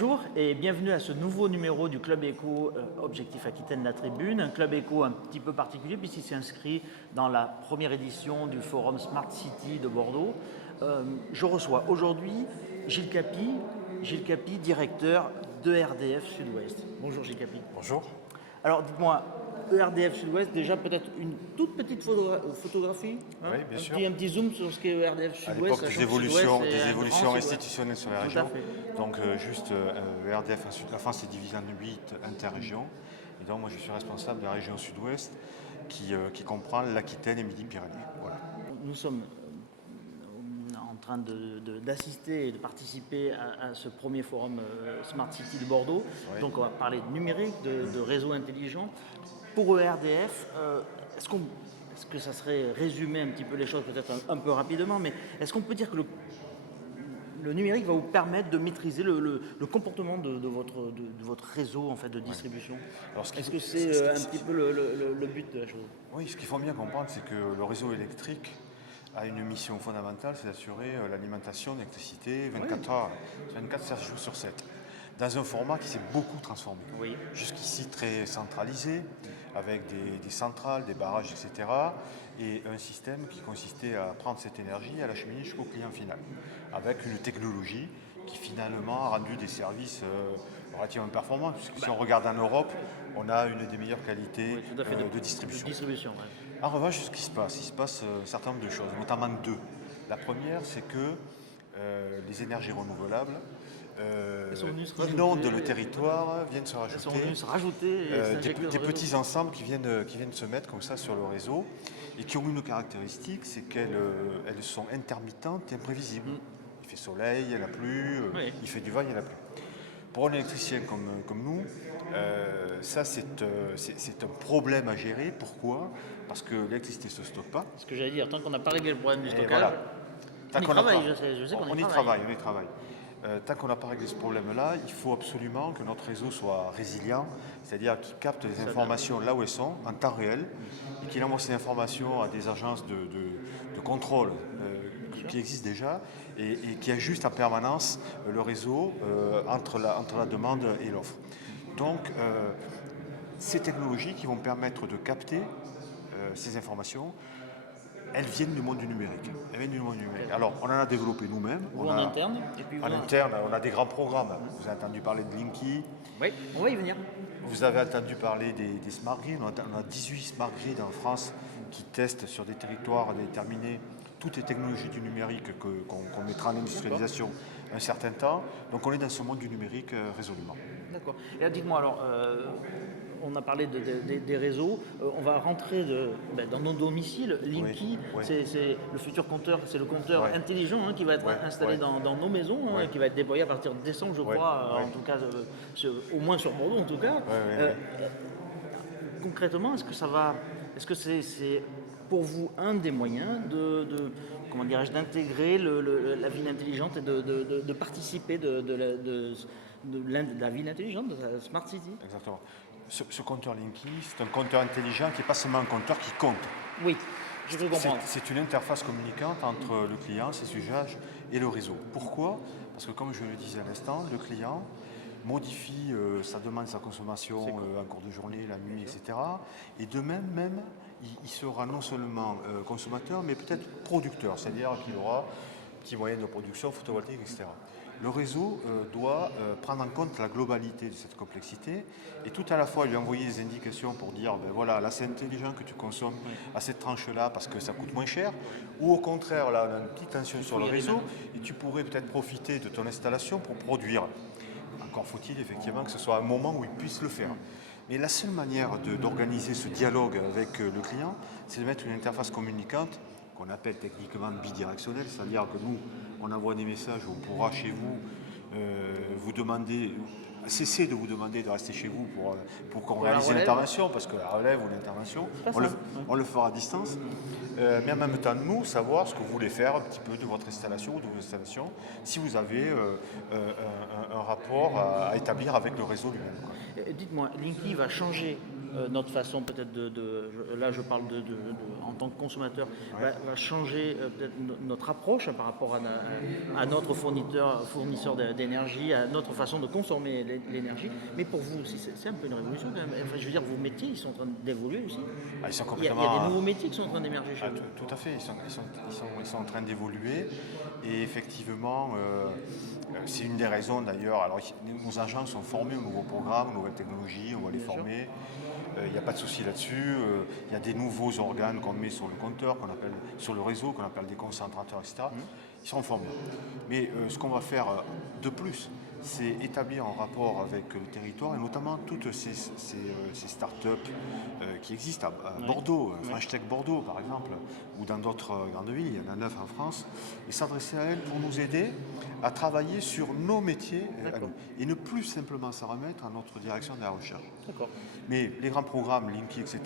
Bonjour et bienvenue à ce nouveau numéro du Club Éco Objectif Aquitaine La Tribune. Un Club Éco un petit peu particulier puisqu'il s'est inscrit dans la première édition du forum Smart City de Bordeaux. Je reçois aujourd'hui Gilles Capy, directeur d'ERDF Sud-Ouest. Bonjour Gilles Capy. Bonjour. Alors dites-moi, ERDF Sud-Ouest, déjà peut-être une toute petite photographie, hein, Oui, bien sûr. un petit zoom sur ce qu'est ERDF À Sud-Ouest. l'époque des sachant que évolutions, Sud-Ouest est un grand Sud-Ouest. institutionnelles sur les Tout à régions. fait. Donc ERDF, la France est divisée en 8 interrégions. Et donc moi je suis responsable de la région Sud-Ouest qui comprend l'Aquitaine et Midi-Pyrénées. Voilà. Nous sommes en train d'assister et de participer à ce premier forum Smart City de Bordeaux. Oui. Donc on va parler de numérique, de réseaux intelligents. Pour ERDF, est-ce que ça serait résumer un petit peu les choses peut-être un peu rapidement, mais est-ce qu'on peut dire que le numérique va vous permettre de maîtriser le comportement de votre réseau en fait, de distribution? Alors, Est-ce que c'est un petit peu le but de la chose? Oui, ce qu'il faut bien comprendre, c'est que le réseau électrique a une mission fondamentale, c'est d'assurer l'alimentation d'électricité 24 heures, 7 jours sur 7. Dans un format qui s'est beaucoup transformé. Oui. Jusqu'ici très centralisé, avec des centrales, des barrages, etc. Et un système qui consistait à prendre cette énergie et à l'acheminer jusqu'au client final. Avec une technologie qui finalement a rendu des services relativement performants. Puisque si on regarde en Europe, on a une des meilleures qualités Tout à fait, de distribution. Ouais. En revanche, ce qui se passe, il se passe un certain nombre de choses, notamment deux. La première, c'est que les énergies renouvelables inondent le territoire, viennent se Elles sont venues se rajouter des petits ensembles qui viennent se mettre comme ça sur le réseau et qui ont une caractéristique, c'est qu'elles sont intermittentes et imprévisibles. Il fait soleil, il n'y en a plus, Oui. il fait du vent, il n'y en a plus. Pour un électricien comme nous, ça c'est un problème à gérer. Pourquoi? Parce que l'électricité ne se stocke pas. Ce que j'allais dire, tant qu'on n'a pas réglé le problème du Et stockage, voilà. on y travaille, je sais qu'on y travaille. On y travaille. Tant qu'on n'a pas réglé ce problème-là, il faut absolument que notre réseau soit résilient, c'est-à-dire qu'il capte les informations là où elles sont, en temps réel, et qu'il envoie ces informations à des agences de contrôle qui existent déjà et qui ajustent en permanence le réseau entre la demande et l'offre. Donc, ces technologies qui vont permettre de capter ces informations, elles viennent du monde du numérique. Alors, on en a développé nous-mêmes. Vous en interne et puis En interne, on a des grands programmes. Vous avez entendu parler de Linky. Oui, on va y venir. Vous avez entendu parler des smart grids. On a 18 smart grids en France qui testent sur des territoires déterminés toutes les technologies du numérique qu'on mettra en industrialisation un certain temps. Donc, on est dans ce monde du numérique résolument. D'accord. Et là, dites-moi alors, on a parlé des réseaux, on va rentrer dans nos domiciles. Linky, Oui. c'est le futur compteur, c'est le compteur Ouais. intelligent qui va être installé dans nos maisons, et qui va être déployé à partir de décembre, je crois, en tout cas, au moins sur Bordeaux en tout cas. Concrètement, est-ce que c'est pour vous un des moyens d'intégrer la ville intelligente et de participer de la ville intelligente, de la Smart City? Exactement. Ce compteur Linky, c'est un compteur intelligent qui n'est pas seulement un compteur qui compte. Oui, je peux comprendre. C'est une interface communicante entre le client, ses usages et le réseau. Pourquoi? Parce que comme je le disais à l'instant, le client modifie sa demande, sa consommation en cours de journée, la nuit, etc. Et de même, il sera non seulement consommateur, mais peut-être producteur, c'est-à-dire qu'il aura un petit moyen de production photovoltaïque, etc. Le réseau doit prendre en compte la globalité de cette complexité et tout à la fois lui envoyer des indications pour dire ben voilà, là c'est intelligent que tu consommes à cette tranche-là parce que ça coûte moins cher, ou au contraire, là on a une petite tension sur le réseau et tu pourrais peut-être profiter de ton installation pour produire. Encore faut-il effectivement que ce soit un moment où il puisse le faire. Mais la seule manière d'organiser ce dialogue avec le client, c'est de mettre une interface communicante qu'on appelle techniquement bidirectionnelle, c'est-à-dire que nous, on envoie des messages où on pourra chez vous vous demander, cesser de vous demander de rester chez vous pour qu'on réalise l'intervention, parce que la relève ou l'intervention, on le fera à distance, mais en même temps, nous, savoir ce que vous voulez faire un petit peu de votre installation ou de vos installations, si vous avez un rapport à établir avec le réseau lui-même. Dites-moi, Linky va changer notre façon peut-être là je parle en tant que consommateur, va changer peut-être notre approche par rapport à notre fournisseur d'énergie, à notre façon de consommer l'énergie. Mais pour vous aussi, c'est un peu une révolution quand même. Enfin, je veux dire, vos métiers, ils sont en train d'évoluer aussi. Ils sont Il y a complètement... des nouveaux métiers qui sont en train d'émerger chez vous. Tout à fait, ils sont en train d'évoluer et effectivement, c'est une des raisons d'ailleurs. Alors, nos agents sont formés aux nouveaux programmes, aux nouvelles technologies, on va les former. Il n'y a pas de souci là-dessus. Il y a des nouveaux organes qu'on met sur le compteur, sur le réseau, qu'on appelle des concentrateurs, etc. Ils seront formés. Mais ce qu'on va faire de plus, c'est établir un rapport avec le territoire et notamment toutes ces start-up qui existent à Bordeaux, French Tech Bordeaux par exemple, ou dans d'autres grandes villes, il y en a 9 en France, et s'adresser à elles pour nous aider à travailler sur nos métiers à nous, et ne plus simplement s'en remettre à notre direction de la recherche. Mais les grands programmes, Linky, etc.,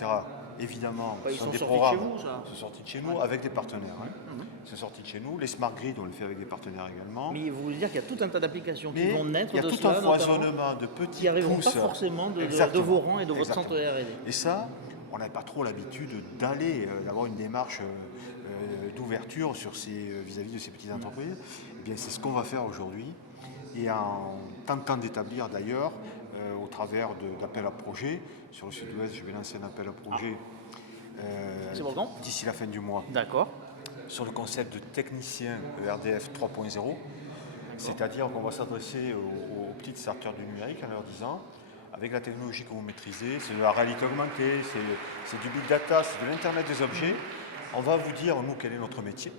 évidemment, sont des programmes qui sont sortis de chez nous avec des partenaires. C'est sorti de chez nous. Les Smart Grid, on le fait avec des partenaires également. Mais vous voulez dire qu'il y a tout un tas d'applications qui vont naître de cela. Il y a tout un foisonnement de petits qui n'arriveront pas pousses. forcément de vos rangs et de votre centre R&D. Et ça, on n'a pas trop l'habitude d'avoir une démarche d'ouverture vis-à-vis de ces petites entreprises. Eh bien, c'est ce qu'on va faire aujourd'hui. Et en tentant d'établir d'ailleurs, au travers d'appels à projets, sur le sud-ouest, je vais lancer un appel à projet d'ici la fin du mois. D'accord. Sur le concept de technicien RDF 3.0, c'est-à-dire qu'on va s'adresser aux petites starters du numérique en leur disant, avec la technologie que vous maîtrisez, c'est de la réalité augmentée, c'est du big data, c'est de l'internet des objets, on va vous dire, nous, quel est notre métier,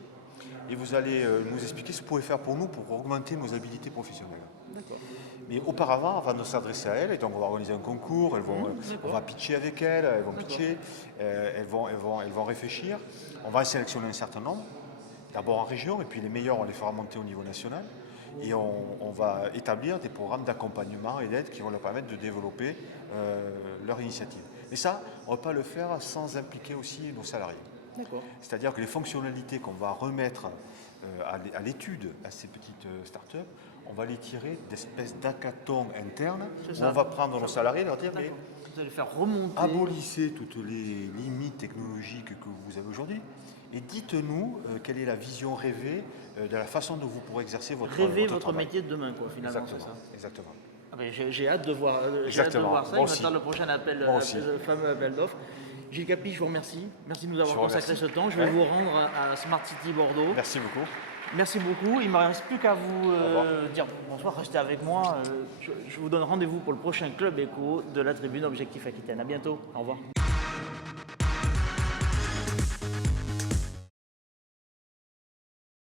et vous allez nous expliquer ce que vous pouvez faire pour nous pour augmenter nos habilités professionnelles. D'accord. Mais auparavant, avant de s'adresser à elles, et donc on va organiser un concours, on va pitcher avec elles, elles vont pitcher, elles vont réfléchir. On va en sélectionner un certain nombre, d'abord en région, et puis les meilleurs, on les fera monter au niveau national. Et on va établir des programmes d'accompagnement et d'aide qui vont leur permettre de développer leur initiative. Et ça, on ne va pas le faire sans impliquer aussi nos salariés. C'est-à-dire que les fonctionnalités qu'on va remettre à l'étude à ces petites startups, on va les tirer d'espèces d'hackathons internes. On va prendre nos salariés et leur dire mais vous allez faire remonter. Abolissez toutes les limites technologiques que vous avez aujourd'hui et dites-nous quelle est la vision rêvée de la façon dont vous pourrez exercer votre métier de demain, quoi, finalement. Exactement. C'est ça. Exactement. J'ai hâte de voir, ça. Il m'attend le prochain appel, le fameux appel d'offres. Gilles Capi, je vous remercie. Merci de nous avoir consacré ce temps. Je vais vous rendre à Smart City Bordeaux. Merci beaucoup. Merci beaucoup. Il ne me reste plus qu'à vous dire bonsoir, restez avec moi. Je vous donne rendez-vous pour le prochain Club Éco de la Tribune Objectif Aquitaine. À bientôt. Au revoir.